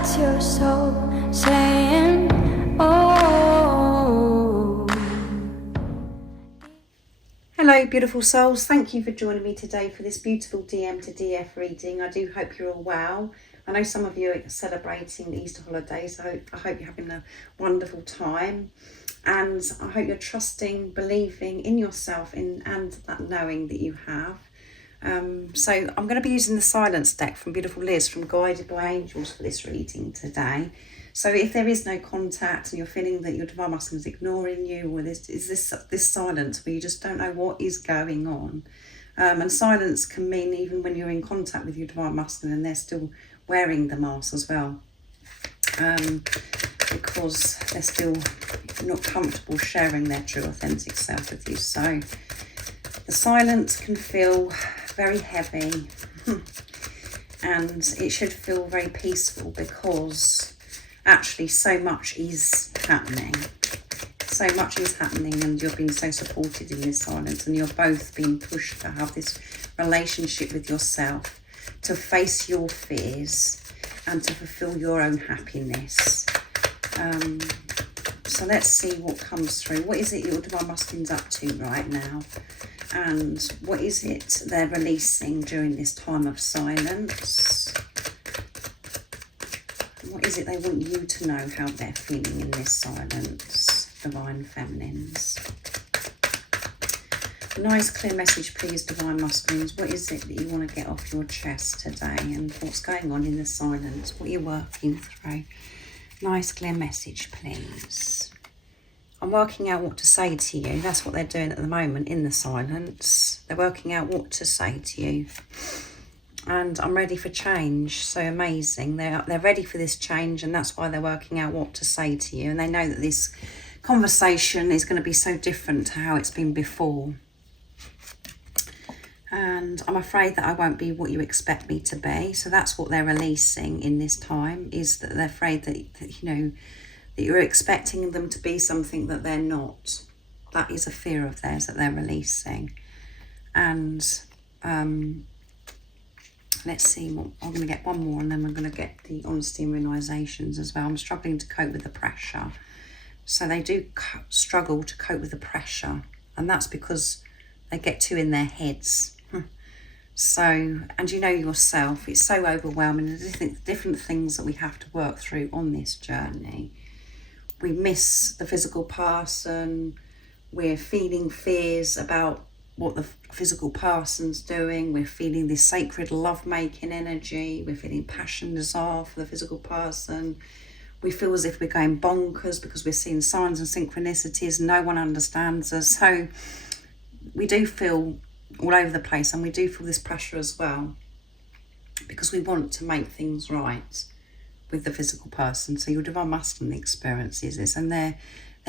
That's your soul saying, oh. Hello beautiful souls, thank you for joining me today for this beautiful DM to DF reading. I do hope you're all well. I know some of you are celebrating the Easter holidays, so I hope you're having a wonderful time, and I hope you're trusting, believing in yourself and that knowing that you have. So I'm going to be using the Silence deck from beautiful Liz from Guided by Angels for this reading today. So if there is no contact and you're feeling that your divine masculine is ignoring you, or this silence where you just don't know what is going on, and silence can mean even when you're in contact with your divine masculine and they're still wearing the mask as well, because they're still not comfortable sharing their true authentic self with you. So the silence can feel very heavy and it should feel very peaceful, because actually so much is happening. So much is happening and you're being so supported in this silence, and you're both being pushed to have this relationship with yourself, to face your fears and to fulfill your own happiness. So let's see what comes through. What is it your divine masculine's up to right now? And what is it they're releasing during this time of silence? What is it they want you to know how they're feeling in this silence, divine feminines? Nice clear message please, divine masculines. What is it that you want to get off your chest today, and what's going on in the silence? What you're working through? Nice clear message please. I'm working out what to say to you. That's what they're doing at the moment in the silence. They're working out what to say to you. And I'm ready for change. So amazing. They're ready for this change, and that's why they're working out what to say to you. And they know that this conversation is going to be so different to how it's been before. And I'm afraid that I won't be what you expect me to be. So that's what they're releasing in this time, is that they're afraid that you're expecting them to be something that they're not. That is a fear of theirs that they're releasing. And let's see, what I'm going to get one more, and then I'm going to get the honesty and realizations as well. I'm struggling to cope with the pressure. So they do struggle to cope with the pressure, and that's because they get too in their heads. So, and you know yourself, it's so overwhelming. There's different things that we have to work through on this journey. We miss the physical person. We're feeling fears about what the physical person's doing. We're feeling this sacred love-making energy. We're feeling passion, desire for the physical person. We feel as if we're going bonkers because we're seeing signs and synchronicities. No one understands us. So we do feel all over the place, and we do feel this pressure as well, because we want to make things right with the physical person. So your divine masculine experiences this, and there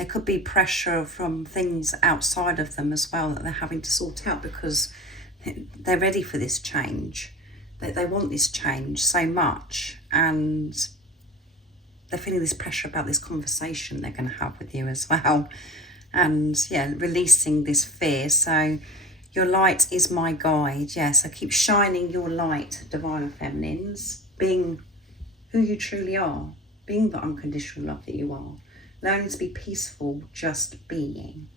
could be pressure from things outside of them as well that they're having to sort out, because they're ready for this change. They want this change so much, and they're feeling this pressure about this conversation they're going to have with you as well. And yeah, releasing this fear. So your light is my guide. Yes, I keep shining your light, divine feminines, being who you truly are, being the unconditional love that you are, learning to be peaceful, just being,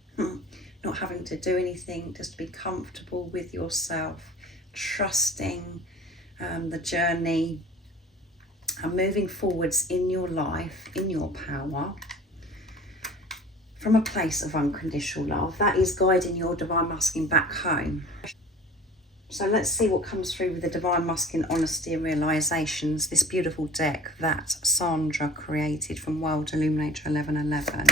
not having to do anything, just to be comfortable with yourself, trusting the journey, and moving forwards in your life, in your power, from a place of unconditional love. That is guiding your divine masculine back home. So let's see what comes through with the divine masculine honesty and realizations, this beautiful deck that Sandra created from World Illuminator 1111.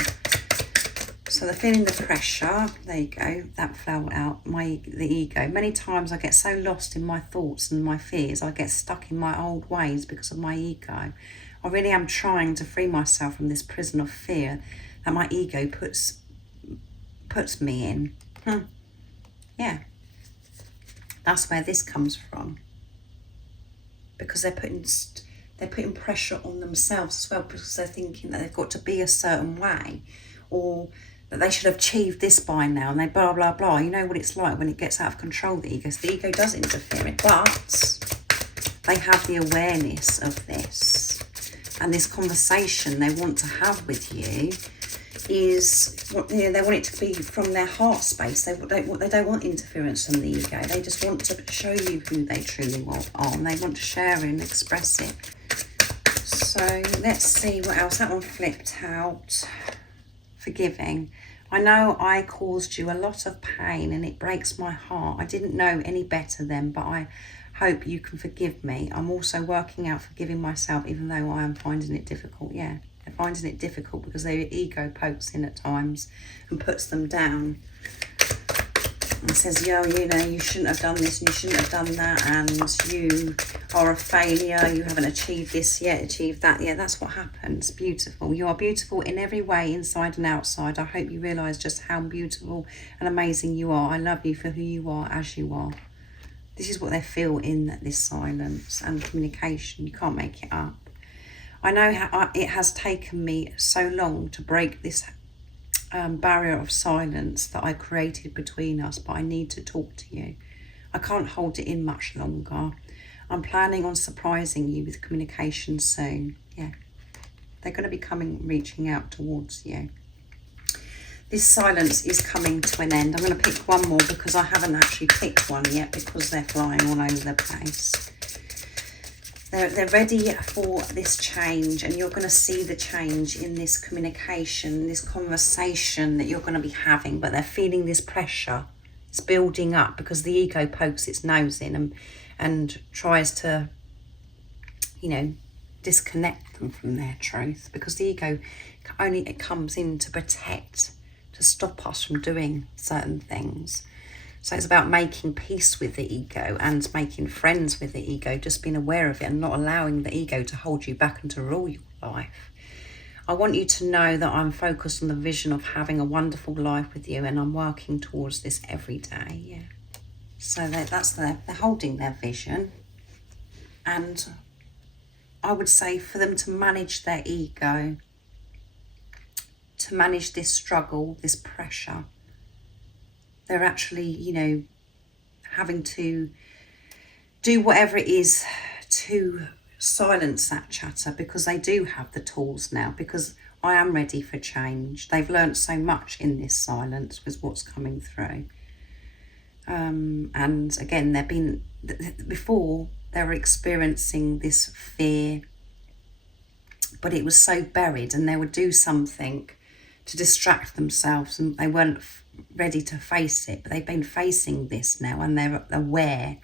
So they're feeling the pressure. There you go. That fell out. The ego. Many times I get so lost in my thoughts and my fears. I get stuck in my old ways because of my ego. I really am trying to free myself from this prison of fear that my ego puts me in. Yeah. That's where this comes from, because they're putting pressure on themselves as well, because they're thinking that they've got to be a certain way, or that they should have achieved this by now, and they blah blah blah. You know what it's like when it gets out of control, the ego. So the ego does interfere, but they have the awareness of this, And this conversation they want to have with you is, they want it to be from their heart space. They don't want interference from the ego. They just want to show you who they truly are, and they want to share it and express it. So let's see what else. That one flipped out. Forgiving. I know I caused you a lot of pain and it breaks my heart. I didn't know any better then, but I hope you can forgive me. I'm also working out forgiving myself, even though I am finding it difficult. Yeah, they're finding it difficult because their ego pokes in at times and puts them down and says, yo, you know, you shouldn't have done this and you shouldn't have done that, and you are a failure, you haven't achieved this yet, achieved that. Yeah, that's what happens. Beautiful. You are beautiful in every way, inside and outside. I hope you realise just how beautiful and amazing you are. I love you for who you are, as you are. This is what they feel in this silence and communication. You can't make it up. I know how it has taken me so long to break this barrier of silence that I created between us, but I need to talk to you. I can't hold it in much longer. I'm planning on surprising you with communication soon. Yeah, they're going to be reaching out towards you. This silence is coming to an end. I'm going to pick one more because I haven't actually picked one yet because they're flying all over the place. They're ready for this change, and you're going to see the change in this communication, this conversation that you're going to be having, but they're feeling this pressure. It's building up because the ego pokes its nose in and tries to, you know, disconnect them from their truth, because the ego it comes in to protect, to stop us from doing certain things. So it's about making peace with the ego and making friends with the ego, just being aware of it and not allowing the ego to hold you back and to rule your life. I want you to know that I'm focused on the vision of having a wonderful life with you, and I'm working towards this every day. Yeah. So they're holding their vision. And I would say for them to manage their ego, to manage this struggle, this pressure, they're actually, you know, having to do whatever it is to silence that chatter, because they do have the tools now, because I am ready for change. They've learned so much in this silence with what's coming through. And again, before they were experiencing this fear, but it was so buried, and they would do something to distract themselves and they weren't ready to face it. But they've been facing this now, and they're aware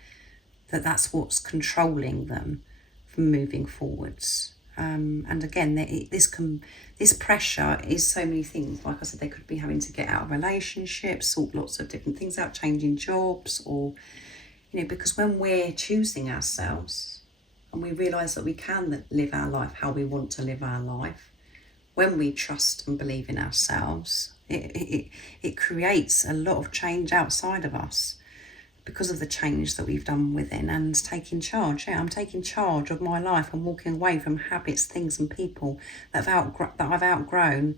that that's what's controlling them from moving forwards. And again, this pressure is so many things. Like I said, they could be having to get out of relationships, sort lots of different things out, changing jobs, or, you know, because when we're choosing ourselves and we realise that we can live our life how we want to live our life, when we trust and believe in ourselves, it creates a lot of change outside of us because of the change that we've done within and taking charge. Yeah, I'm taking charge of my life and walking away from habits, things and people that I've outgrown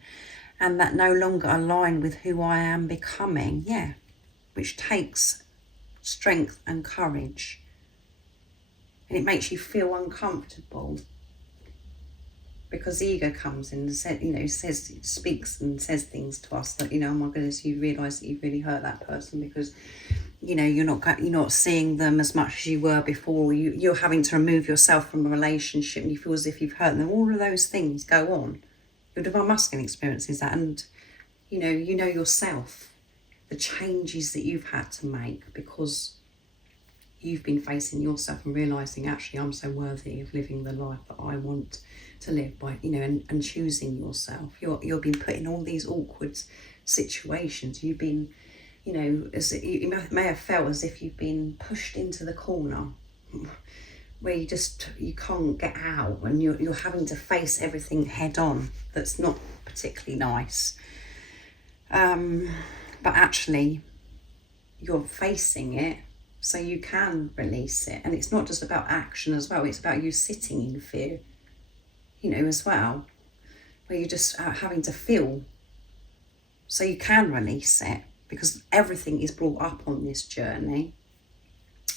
and that no longer align with who I am becoming. Yeah, which takes strength and courage. And it makes you feel uncomfortable, because the ego comes in and speaks and says things to us that, you know, oh my goodness, you realise that you've really hurt that person, because, you know, you're not seeing them as much as you were before. You're having to remove yourself from a relationship, and you feel as if you've hurt them. All of those things go on. Your divine masculine experiences that, and you know yourself, the changes that you've had to make because you've been facing yourself and realising, actually, I'm so worthy of living the life that I want to live by, you know, and choosing yourself. You've been put in all these awkward situations. You've been, you know, you may have felt as if you've been pushed into the corner where you can't get out, and you're having to face everything head on. That's not particularly nice. But actually, you're facing it so you can release it. And it's not just about action as well. It's about you sitting in fear, you know, as well, where you're just having to feel so you can release it, because everything is brought up on this journey.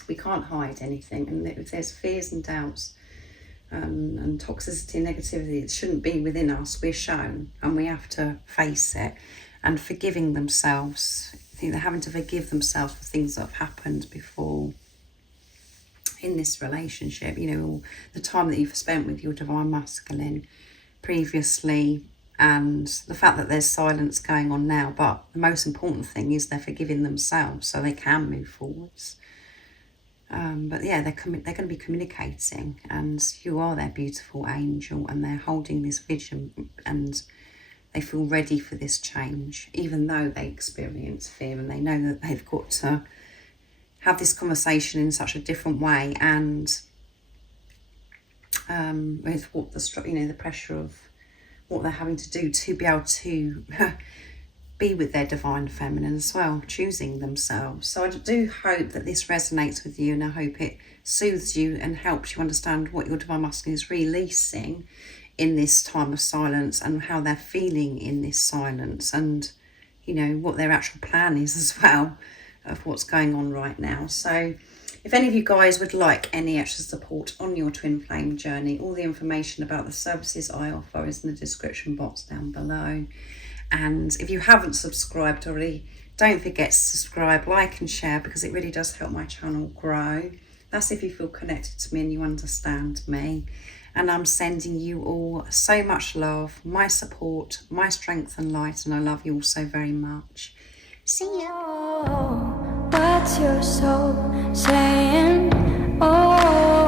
We can't hide anything, and if there's fears and doubts, and toxicity and negativity, it shouldn't be within us. We're shown, and we have to face it. And forgiving themselves, I think they're having to forgive themselves for things that have happened before in this relationship, you know, the time that you've spent with your divine masculine previously, and the fact that there's silence going on now. But the most important thing is they're forgiving themselves so they can move forwards. But yeah, they're going to be communicating, and you are their beautiful angel, and they're holding this vision, and they feel ready for this change, even though they experience fear, and they know that they've got to have this conversation in such a different way, and with what the pressure of what they're having to do to be able to be with their divine feminine as well, choosing themselves. So I do hope that this resonates with you, and I hope it soothes you and helps you understand what your divine masculine is releasing in this time of silence, and how they're feeling in this silence, and you know what their actual plan is as well of what's going on right now. So if any of you guys would like any extra support on your twin flame journey, all the information about the services I offer is in the description box down below. And if you haven't subscribed already, don't forget to subscribe, like and share, because it really does help my channel grow. That's if you feel connected to me and you understand me. And I'm sending you all so much love, my support, my strength and light, and I love you all so very much. See ya. Oh, what's your soul saying? Oh.